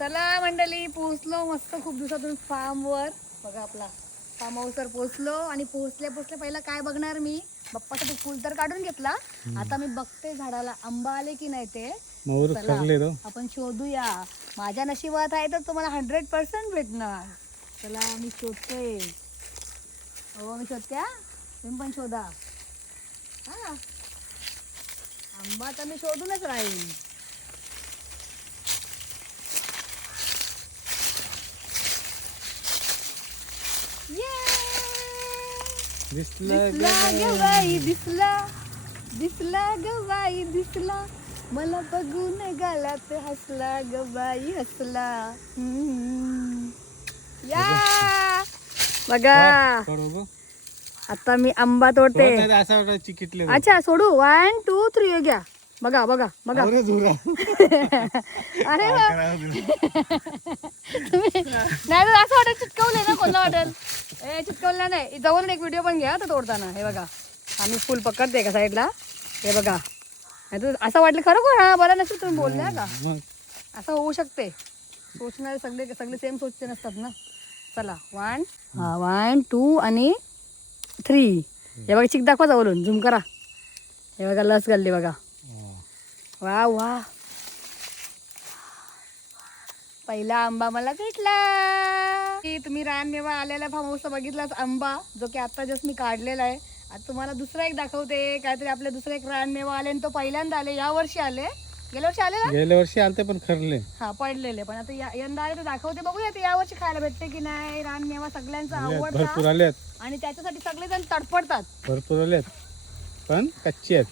चला मंडळी, पोहोचलो मस्त खूप दिवसातून फार्मवर. बघा आपला फार्म हाऊसवर पोहोचलो आणि पोहोचल्या पहिला काय बघणार मी, बाप्पासाठी फुल तर काढून घेतला. आता मी बघते झाडाला आंबा आले की नाही ते. चला आपण शोधूया. माझ्या नशिबात आहे तर तुम्हाला 100% भेटणार. चला मी शोधते. हो मी शोधत्या, तुम्ही पण शोधा. हा आंबा तर मी शोधूनच राहील. दिसला ग बाई, दिसला ग बाई, दिसला मला बघून गालात हसला ग बाई, हसला. या बघा आता मी आंबा तोडते. अच्छा सोडू, 1 2 3 घ्या. बघा बघा बघा. अरे नाही तर असं वाटेल चिटकवलंय ना, कोणला वाटेल चिटकवलं नाही. जवळून एक व्हिडिओ पण घ्या तर तोडताना. हे बघा आम्ही फुल पकडते का साईडला. हे बघा असं वाटलं खरोखर. हा बरं नसेल तुम्ही बोलल्या का, असं होऊ शकते. सोचणारे सगळे सेम सोचते नसतात ना. चला 1 2 आणि 3. हे बघा चिक दाखवा जवळून, झूम करा. हे बघा लस गल्ली बघा. वा वा, पहिला आंबा मला भेटला. तुम्ही रानमेवा आलेला फार्म हाऊस बघितलाच आंबा, जो की आता जस्ट मी काढलेला आहे. आता तुम्हाला दुसरा एक दाखवते. काहीतरी आपले दुसरा एक रानमेवा आले आणि तो पहिल्यांदा आले. या वर्षी आले, गेल्या वर्षी आले ना, गेल्या वर्षी आलते पण खरले. हा पडलेले, पण आता यंदा आले तर दाखवते. बघूया ते या वर्षी खायला भेटते की नाही. रानमेवा सगळ्यांचा भरपूर आवडता आलेत आणि त्याच्यासाठी सगळेजण तडपडतात. भरपूर आलेत पण कच्चे आहेत.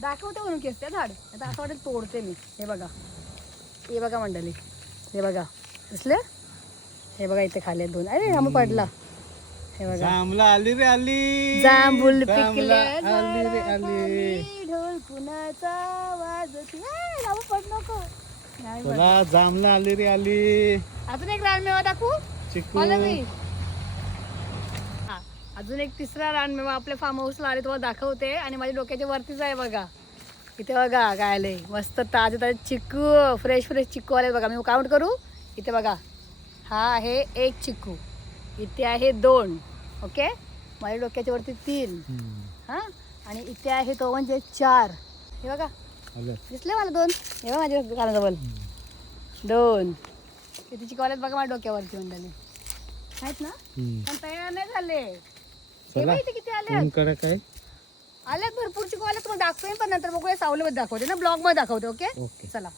दाखवते म्हणून केस त्या झाड. आता असं वाटेल तोडते मी. हे बघा, हे बघा मंडळी, हे बघा दिसले. हे बघा इथे खाली 2. अरे आंबा पडला. हे बघा जांभला आली रे आली, जांभूल पिकले आली रे आली. ढोल कुणाचा वाजत. आंबा पड नको. नाही बघ. चला जांभला आली रे आली. अजून एक रानमेवा दाखवू चिकू मला मी. अजून एक तिसरा रानमेवा आपल्या फार्म हाऊसला आले, तुम्हाला दाखवते. आणि माझ्या डोक्याच्या वरतीच आहे बघा. इथे बघा काय आले मस्त ताजे चिक्कू, फ्रेश चिक्कू आले बघा. मी काउंट करू. इथे बघा, हा आहे 1 चिक्कू, इथे आहे 2. ओके, माझ्या डोक्याच्या वरती 3. हा आणि इथे आहे तो म्हणजे 4. हे बघा दिसले मला 2. हे बघा माझ्या कानाजवळ 2. किती चिक्कू आलेत बघा माझ्या डोक्यावरती मंडळी. आहेत ना, पण तयार नाही झाले. हे बघा इथे किती आले. काय आल्यात भरपूर चिकू आले. तुम्हाला दाखवेन पण नंतर बघूया. सावलीमध्ये दाखवते ना, ब्लॉग मध्ये दाखवते. ओके चला.